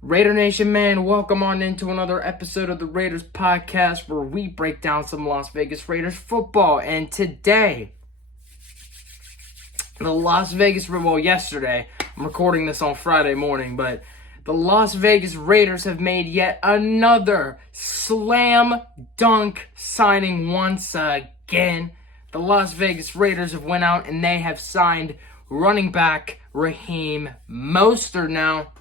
Raider Nation, man, welcome on into another episode of the Raiders podcast where we break down some Las Vegas Raiders football. And today, yesterday, I'm recording this on Friday morning, but the Las Vegas Raiders have made yet another slam dunk signing once again. The Las Vegas Raiders have went out and they have signed running back Raheem Mostert now.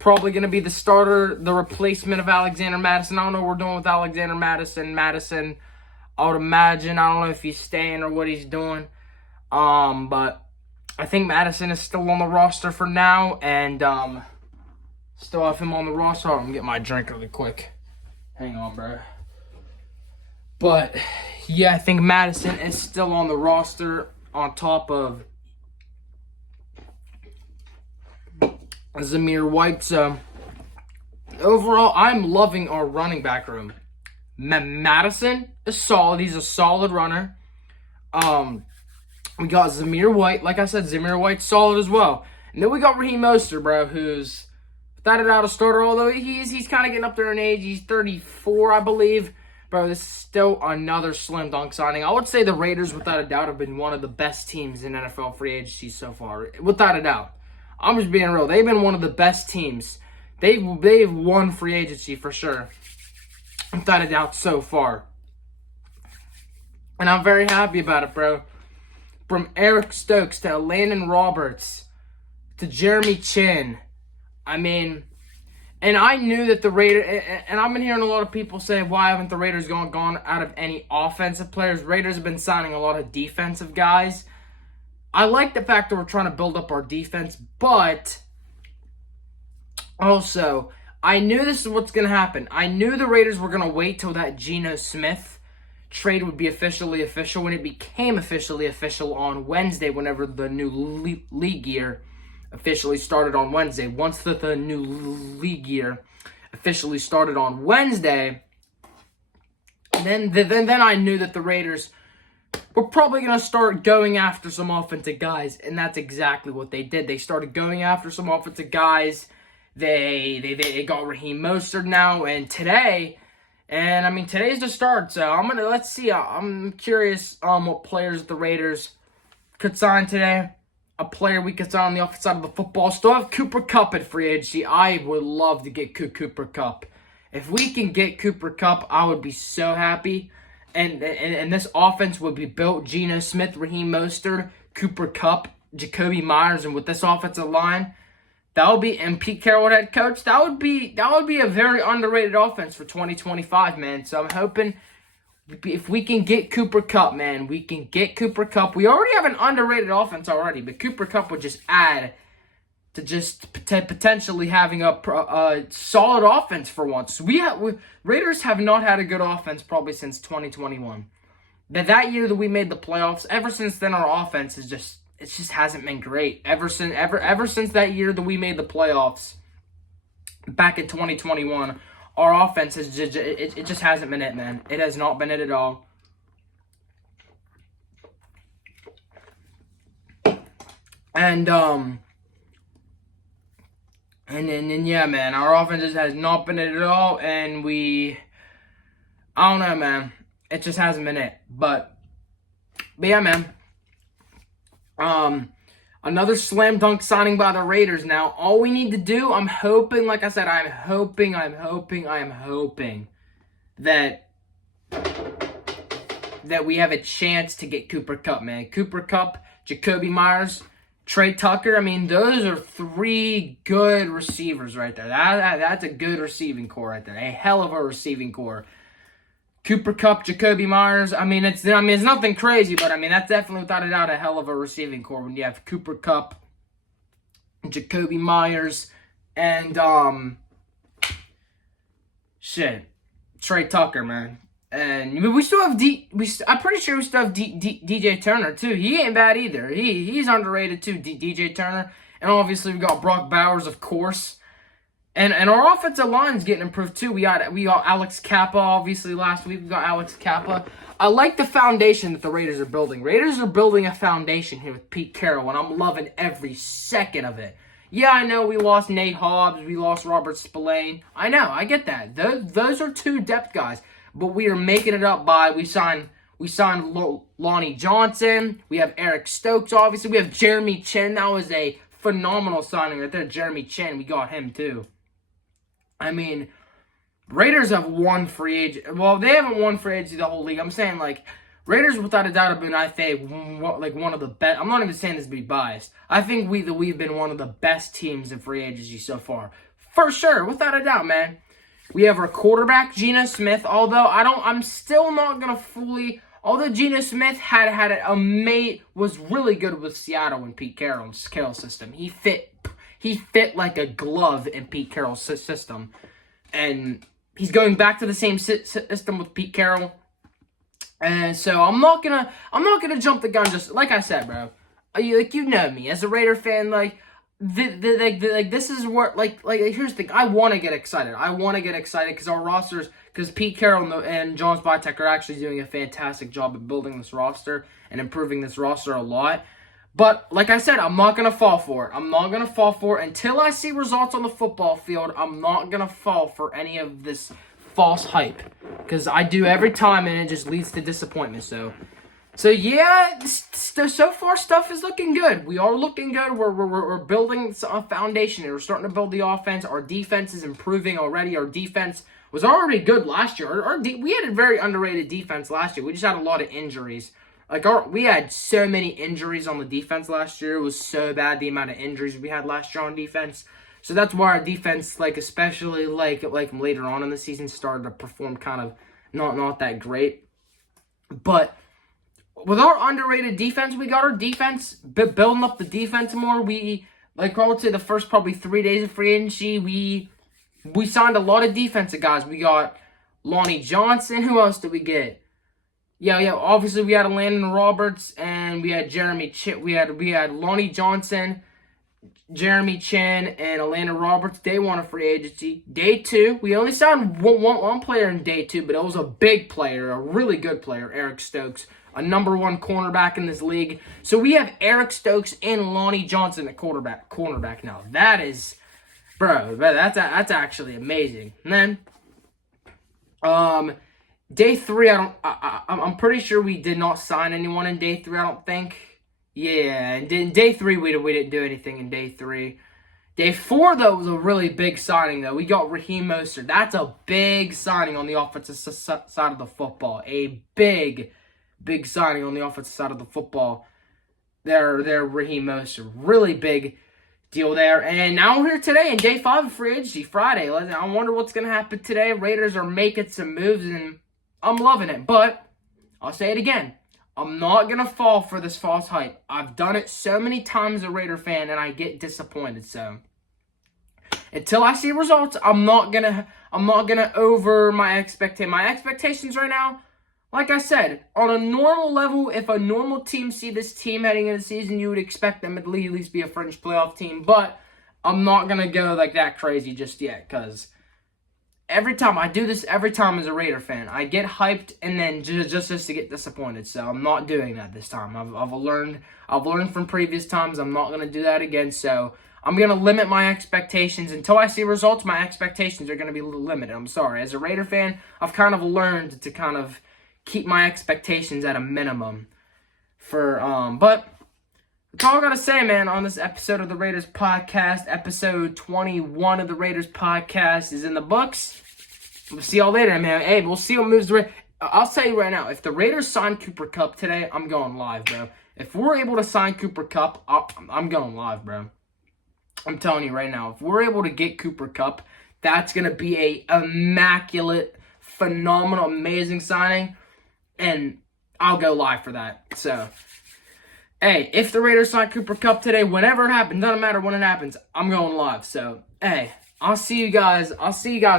Probably going to be the starter, the replacement of Alexander Mattison. I don't know what we're doing with Alexander Mattison. I would imagine, I don't know if he's staying or what he's doing. But I think Mattison is still on the roster for now. And still have him on the roster. I'm going to get my drink really quick. Hang on, bro. But, yeah, I think Mattison is still on the roster on top of Zamir White. So, overall, I'm loving our running back room. Mattison is solid. He's a solid runner. We got Zamir White. Like I said, Zamir White's solid as well. And then we got Raheem Mostert, bro, who's without a doubt a starter, although he's kind of getting up there in age. He's 34, I believe. Bro, this is still another slam dunk signing. I would say the Raiders, without a doubt, have been one of the best teams in NFL free agency so far. Without a doubt. I'm just being real. They've been one of the best teams. They've won free agency for sure. Without a doubt so far. And I'm very happy about it, bro. From Eric Stokes to Landon Roberts to Jeremy Chin. I mean, and I knew that the Raiders, and I've been hearing a lot of people say, why haven't the Raiders gone out of any offensive players? Raiders have been signing a lot of defensive guys. I like the fact that we're trying to build up our defense, but also, I knew this is what's going to happen. I knew the Raiders were going to wait till that Geno Smith trade would be officially official. When it became officially official on Wednesday, whenever the new league year officially started on Wednesday. Once the new league year officially started on Wednesday, then I knew that the Raiders we're probably going to start going after some offensive guys, and that's exactly what they did. They started going after some offensive guys. They got Raheem Mostert now, and today, and I mean, today's the start, so let's see. I'm curious what players the Raiders could sign today. A player we could sign on the offensive side of the football. Still have Cooper Kupp at free agency. I would love to get Cooper Kupp. If we can get Cooper Kupp, I would be so happy. And this offense would be built. Geno Smith, Raheem Mostert, Cooper Kupp, Jacoby Myers, and with this offensive line, that would be, and Pete Carroll head coach, that would be a very underrated offense for 2025, man. So I'm hoping if we can get Cooper Kupp, man, we can get Cooper Kupp. We already have an underrated offense already, but Cooper Kupp would just add to just potentially having a solid offense for once. Raiders have not had a good offense probably since 2021. That year that we made the playoffs, ever since then our offense just hasn't been great. Ever since that year that we made the playoffs back in 2021, our offense has just hasn't been it, man. It has not been it at all. And yeah, man, our offense just has not been it at all, and I don't know, man. It just hasn't been it. But yeah, man. Another slam dunk signing by the Raiders now. All we need to do, I'm hoping, like I said, I'm hoping that we have a chance to get Cooper Kupp, man. Cooper Kupp, Jacoby Myers, Trey Tucker. I mean, those are three good receivers right there. That's a good receiving core right there. A hell of a receiving core. Cooper Kupp, Jacoby Myers. I mean, it's nothing crazy, but I mean, that's definitely without a doubt a hell of a receiving core when you have Cooper Kupp, Jacoby Myers, and Trey Tucker, man. And we still have I'm pretty sure we still have DJ Turner too. He ain't bad either. He's underrated too, DJ Turner. And obviously we got Brock Bowers, of course. And our offensive line's getting improved too. We got Alex Kappa, obviously last week we got Alex Kappa. I like the foundation that the Raiders are building. Raiders are building a foundation here with Pete Carroll, and I'm loving every second of it. Yeah, I know we lost Nate Hobbs, we lost Robert Spillane. I know, I get that. Those are two depth guys, but we are making it up by we signed Lonnie Johnson. We have Eric Stokes, obviously. We have Jeremy Chin. That was a phenomenal signing right there. Jeremy Chin, we got him too. I mean, Raiders have won free agent. Well, they haven't won free agency the whole league. I'm saying, like, Raiders, without a doubt, have been, I think, like one of the best. I'm not even saying this to be biased. I think we've been one of the best teams in free agency so far, for sure, without a doubt, man. We have our quarterback, Geno Smith. I'm still not gonna fully. Although Geno Smith was really good with Seattle and Pete Carroll's system. He fit like a glove in Pete Carroll's system, and he's going back to the same system with Pete Carroll. And so I'm not gonna jump the gun. Just like I said, bro. You know me as a Raider fan. Like this is where like here's the thing. I want to get excited. Because our rosters, because Pete Carroll and John Spytek are actually doing a fantastic job of building this roster and improving this roster a lot. But like I said, I'm not gonna fall for it. Until I see results on the football field. I'm not gonna fall for any of this false hype, because I do every time, and it just leads to disappointment. So yeah, so far stuff is looking good. We are looking good. We're building a foundation, and we're starting to build the offense. Our defense is improving already. Our defense was already good last year. We had a very underrated defense last year. We just had a lot of injuries. We had so many injuries on the defense last year. It was so bad, the amount of injuries we had last year on defense. So that's why our defense, especially later on in the season, started to perform kind of not that great. But with our underrated defense, we got our defense building up the defense more. I would say the first probably 3 days of free agency, we signed a lot of defensive guys. We got Lonnie Johnson. Who else did we get? Yeah. Obviously, we had Landon Roberts, and we had Jeremy Chin. We had Lonnie Johnson, Jeremy Chin, and Atlanta Roberts. Day one of free agency. Day two, we only signed one player in day two, but it was a big player, a really good player, Eric Stokes, a number one cornerback in this league. So we have Eric Stokes and Lonnie Johnson at cornerback now. That is, bro, that's actually amazing. And then, day three, I'm pretty sure we did not sign anyone in day three. I don't think. Yeah, and in day three, we didn't do anything in day three. Day four, though, was a really big signing, though. We got Raheem Mostert. That's a big signing on the offensive side of the football. A big signing on the offensive side of the football. There, Raheem Mostert. Really big deal there. And now we're here today in day 5 of free agency, Friday. I wonder what's going to happen today. Raiders are making some moves, and I'm loving it. But I'll say it again. I'm not going to fall for this false hype. I've done it so many times as a Raider fan, and I get disappointed. So until I see results, I'm not gonna over my expectations. My expectations right now, like I said, on a normal level, if a normal team see this team heading into the season, you would expect them at least be a fringe playoff team. But I'm not gonna go like that crazy just yet, because every time I do this, every time as a Raider fan, I get hyped and then just to get disappointed. So I'm not doing that this time. I've learned from previous times. I'm not gonna do that again. So I'm gonna limit my expectations until I see results. My expectations are gonna be limited. I'm sorry. As a Raider fan, I've kind of learned to kind of keep my expectations at a minimum. But that's all I gotta say, man, on this episode of the Raiders Podcast. Episode 21 of the Raiders Podcast is in the books. We'll see y'all later, man. Hey, we'll see what moves the Raiders. I'll tell you right now, if the Raiders sign Cooper Kupp today, I'm going live, bro. If we're able to sign Cooper Kupp, I'm going live, bro. I'm telling you right now, if we're able to get Cooper Kupp, that's gonna be a immaculate, phenomenal, amazing signing, and I'll go live for that. So, hey, if the Raiders sign Cooper Kupp today, whenever it happens, doesn't matter when it happens, I'm going live. So, hey, I'll see you guys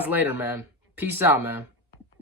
later, man. Peace out, man.